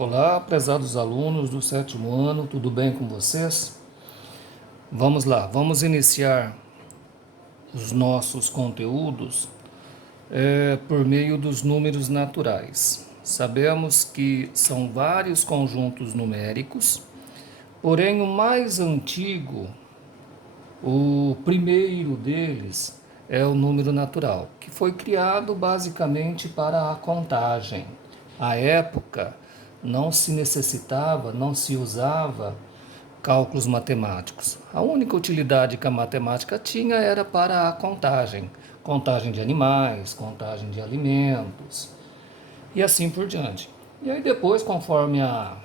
Olá, prezados alunos do sétimo ano, tudo bem com vocês? Vamos lá, vamos iniciar os nossos conteúdos por meio dos números naturais. Sabemos que são vários conjuntos numéricos, porém o mais antigo, o primeiro deles, é o número natural, que foi criado basicamente para a contagem. À época, não se necessitava, não se usava cálculos matemáticos. A única utilidade que a matemática tinha era para a contagem, contagem de animais, contagem de alimentos e assim por diante. E aí depois, conforme a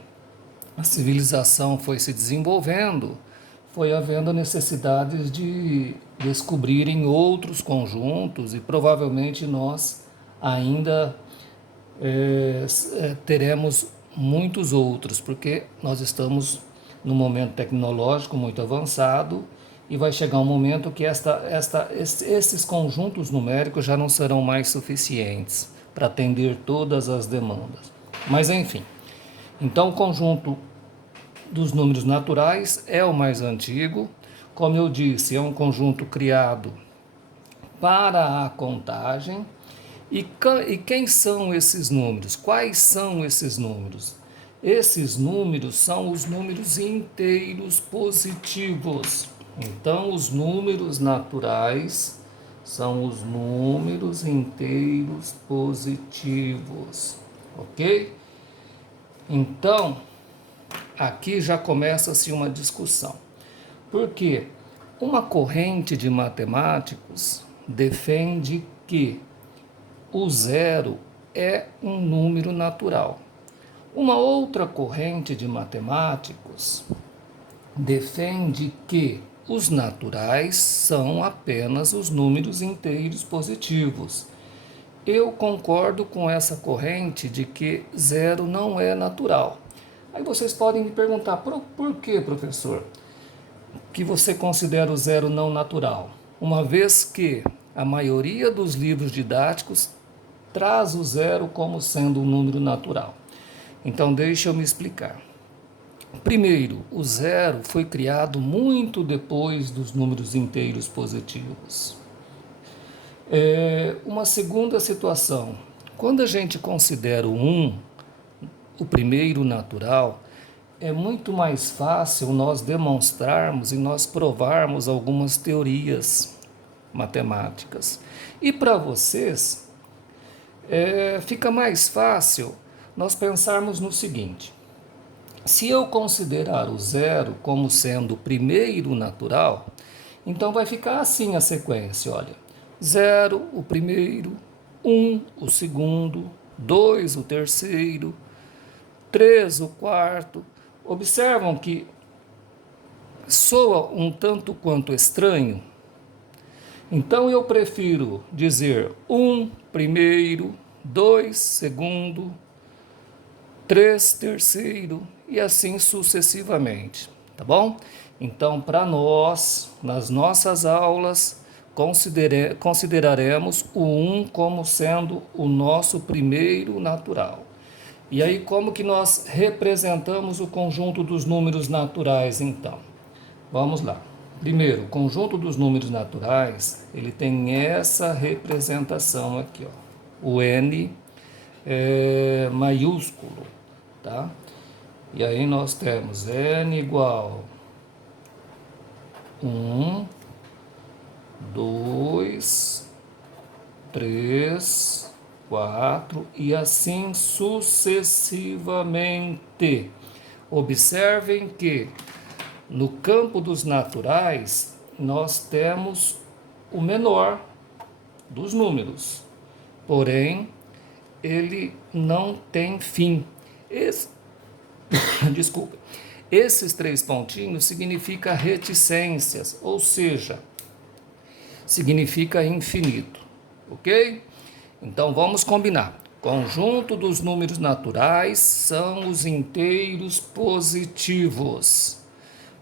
civilização foi se desenvolvendo, foi havendo necessidades de descobrirem outros conjuntos e provavelmente nós ainda teremos muitos outros, porque nós estamos num momento tecnológico muito avançado e vai chegar um momento que esses conjuntos numéricos já não serão mais suficientes para atender todas as demandas. Mas enfim, então o conjunto dos números naturais é o mais antigo. Como eu disse, é um conjunto criado para a contagem. E quem são esses números? Quais são esses números? Esses números são os números inteiros positivos. Então, os números naturais são os números inteiros positivos, ok? Então, aqui já começa-se uma discussão. Porque uma corrente de matemáticos defende que o zero é um número natural. Uma outra corrente de matemáticos defende que os naturais são apenas os números inteiros positivos. Eu concordo com essa corrente de que zero não é natural. Aí vocês podem me perguntar, por que, professor, que você considera o zero não natural? Uma vez que a maioria dos livros didáticos traz o zero como sendo um número natural. Então, deixa eu me explicar. Primeiro, o zero foi criado muito depois dos números inteiros positivos. Uma segunda situação, quando a gente considera o 1, o primeiro natural, é muito mais fácil nós demonstrarmos e nós provarmos algumas teorias matemáticas. E para vocês, fica mais fácil nós pensarmos no seguinte: se eu considerar o zero como sendo o primeiro natural, então vai ficar assim a sequência, olha, 0 o primeiro, 1 o segundo, 2 o terceiro, 3 o quarto. Observam que soa um tanto quanto estranho? Então eu prefiro dizer 1 primeiro, 2 segundo, 3 terceiro e assim sucessivamente, tá bom? Então, para nós, nas nossas aulas, consideraremos o 1 como sendo o nosso primeiro natural. E aí, como que nós representamos o conjunto dos números naturais, então? Vamos lá. Primeiro, o conjunto dos números naturais, ele tem essa representação aqui, ó. O N é maiúsculo, tá? E aí nós temos N igual 1, 2, 3, 4 e assim sucessivamente. Observem que no campo dos naturais nós temos o menor dos números, porém ele não tem fim. Desculpa. Esses 3 pontinhos significa reticências, ou seja, significa infinito, ok? Então vamos combinar. Conjunto dos números naturais são os inteiros positivos.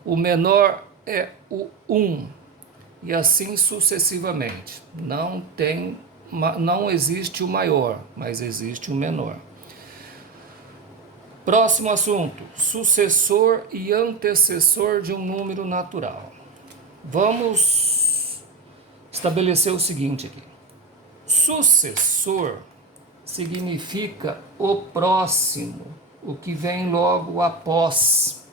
O menor é o 1 e assim sucessivamente. Não existe o maior, mas existe o menor. Próximo assunto: sucessor e antecessor de um número natural. Vamos estabelecer o seguinte aqui. Sucessor significa o próximo, o que vem logo após.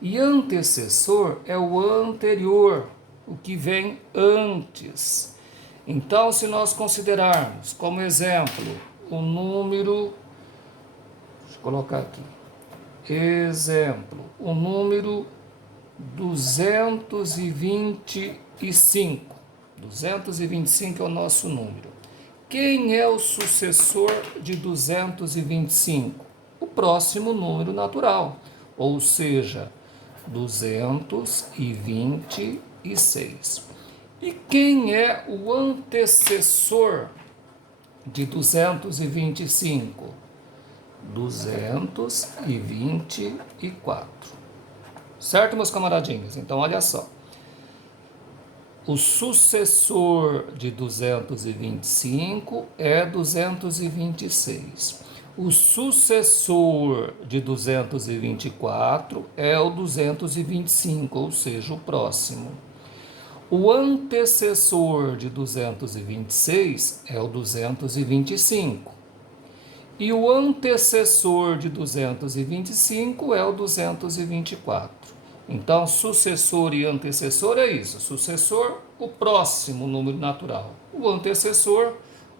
E antecessor é o anterior, o que vem antes. Então, se nós considerarmos como exemplo o número, deixa eu colocar aqui, exemplo, o número 225. 225 é o nosso número. Quem é o sucessor de 225? O próximo número natural, ou seja, 226. E quem é o antecessor de 225? 224. Certo, meus camaradinhos? Então, olha só. O sucessor de 225 é 226. O sucessor de 224 é o 225, ou seja, o próximo. O antecessor de 226 é o 225. E o antecessor de 225 é o 224. Então, sucessor e antecessor é isso. Sucessor, o próximo número natural. O antecessor,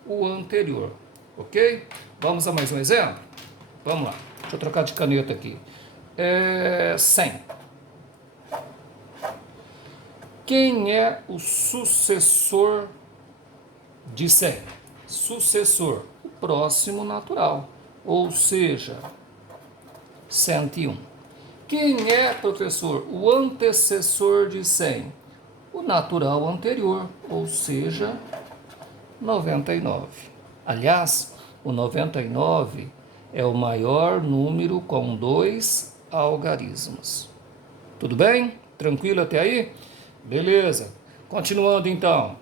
o anterior. Ok? Vamos a mais um exemplo? Vamos lá. Deixa eu trocar de caneta aqui. 100. Quem é o sucessor de 100? Sucessor, o próximo natural. Ou seja, 101. Quem é, professor, o antecessor de 100? O natural anterior, ou seja, 99. Aliás, o 99 é o maior número com 2 algarismos. Tudo bem? Tranquilo até aí? Beleza. Continuando então.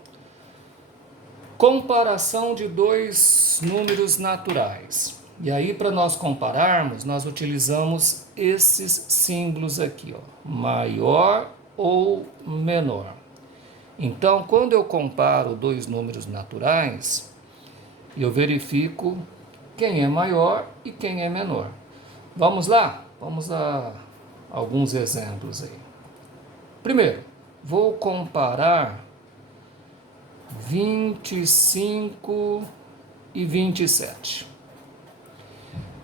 Comparação de dois números naturais. E aí, para nós compararmos, nós utilizamos esses símbolos aqui, ó, maior ou menor. Então, quando eu comparo dois números naturais, eu verifico quem é maior e quem é menor. Vamos lá? Vamos a alguns exemplos aí. Primeiro, vou comparar 25 e 27.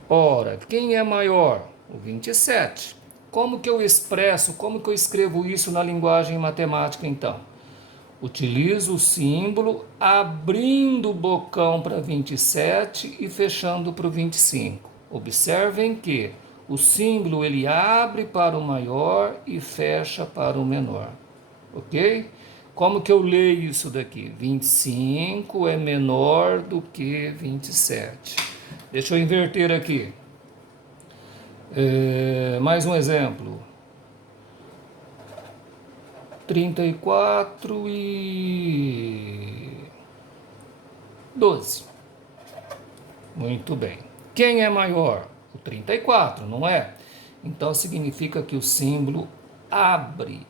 Ora, quem é maior? O 27. Como que eu expresso, como que eu escrevo isso na linguagem matemática então? Utilizo o símbolo abrindo o bocão para 27 e fechando para o 25. Observem que o símbolo ele abre para o maior e fecha para o menor. Ok? Como que eu leio isso daqui? 25 é menor do que 27. Deixa eu inverter aqui. Mais um exemplo. 34 e 12. Muito bem. Quem é maior? O 34, não é? Então significa que o símbolo abre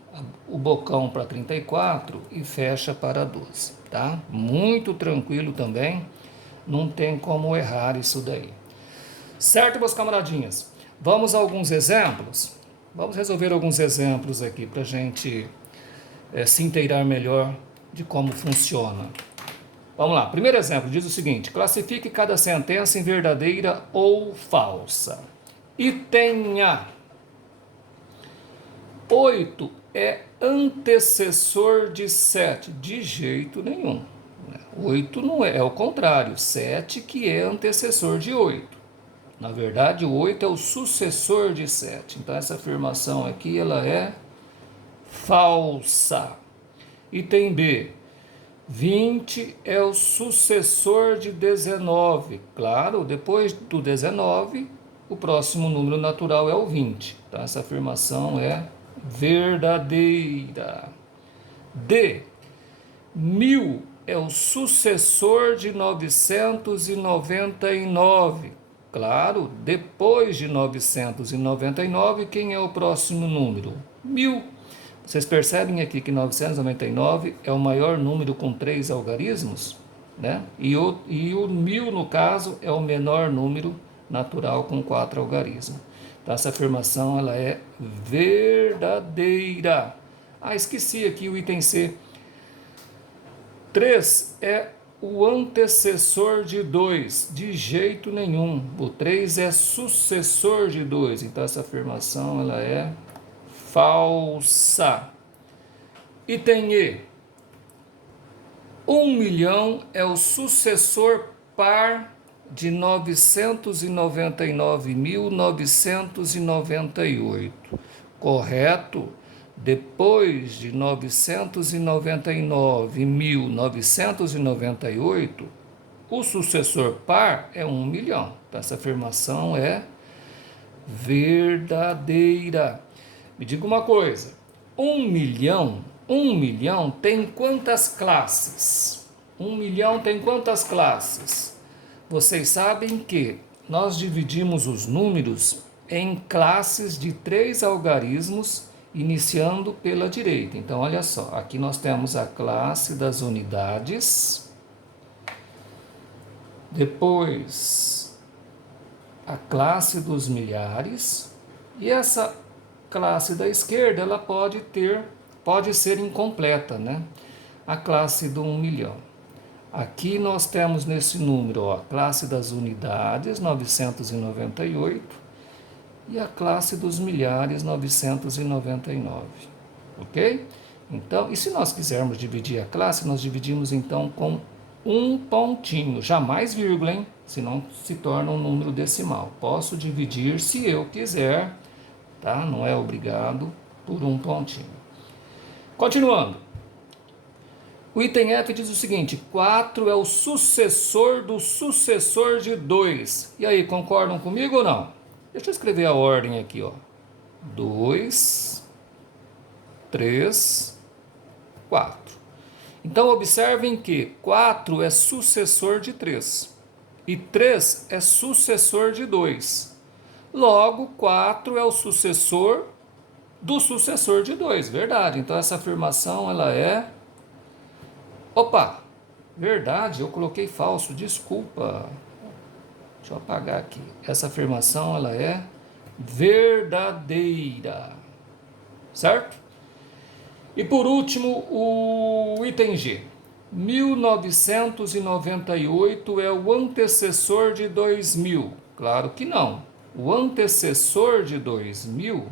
o bocão para 34 e fecha para 12, tá? Muito tranquilo também, não tem como errar isso daí. Certo, meus camaradinhas? Vamos a alguns exemplos? Vamos resolver alguns exemplos aqui para a gente se inteirar melhor de como funciona. Vamos lá, primeiro exemplo diz o seguinte: classifique cada sentença em verdadeira ou falsa. E tenha 8 é antecessor de 7? De jeito nenhum. 8 não é, é o contrário, 7 que é antecessor de 8. Na verdade, o 8 é o sucessor de 7. Então, essa afirmação aqui ela é falsa. Item B. 20 é o sucessor de 19. Claro, depois do 19, o próximo número natural é o 20. Então, essa afirmação é verdadeira. D. 1000 é o sucessor de 999. Claro, depois de 999, quem é o próximo número? 1000. Vocês percebem aqui que 999 é o maior número com 3 algarismos, né? E o 1000, no caso, é o menor número natural com 4 algarismos. Então, essa afirmação ela é verdadeira. Ah, esqueci aqui o item C. 3 é o antecessor de 2, de jeito nenhum. O 3 é sucessor de 2, então essa afirmação ela é falsa. Item E. 1 milhão é o sucessor par de 999.998. Correto? Depois de 999.998, o sucessor par é 1 milhão. Então, essa afirmação é verdadeira. Me diga uma coisa, 1 milhão tem quantas classes? 1 milhão tem quantas classes? Vocês sabem que nós dividimos os números em classes de 3 algarismos, iniciando pela direita. Então, olha só, aqui nós temos a classe das unidades, depois a classe dos milhares, e essa classe da esquerda, ela pode ser incompleta, né? A classe do 1 milhão. Aqui nós temos nesse número, ó, a classe das unidades, 998, e a classe dos milhares, 999, ok? Então, e se nós quisermos dividir a classe, nós dividimos então com um pontinho, jamais vírgula, hein? Senão se torna um número decimal. Posso dividir se eu quiser, tá? Não é obrigado, por um pontinho. Continuando. O item F diz o seguinte: 4 é o sucessor do sucessor de 2. E aí, concordam comigo ou não? Deixa eu escrever a ordem aqui, ó. 2, 3, 4. Então, observem que 4 é sucessor de 3 e 3 é sucessor de 2. Logo, 4 é o sucessor do sucessor de 2. Verdade. Então, essa afirmação ela é... Opa! Verdade, eu coloquei falso, desculpa. Deixa eu apagar aqui. Essa afirmação ela é verdadeira. Certo? E por último, o item G. 1998 é o antecessor de 2000. Claro que não. O antecessor de 2000,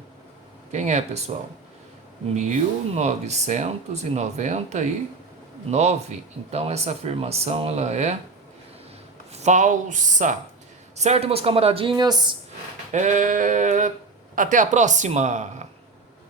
quem é, pessoal? 1999. Então essa afirmação ela é falsa. Certo, meus camaradinhas? Até a próxima!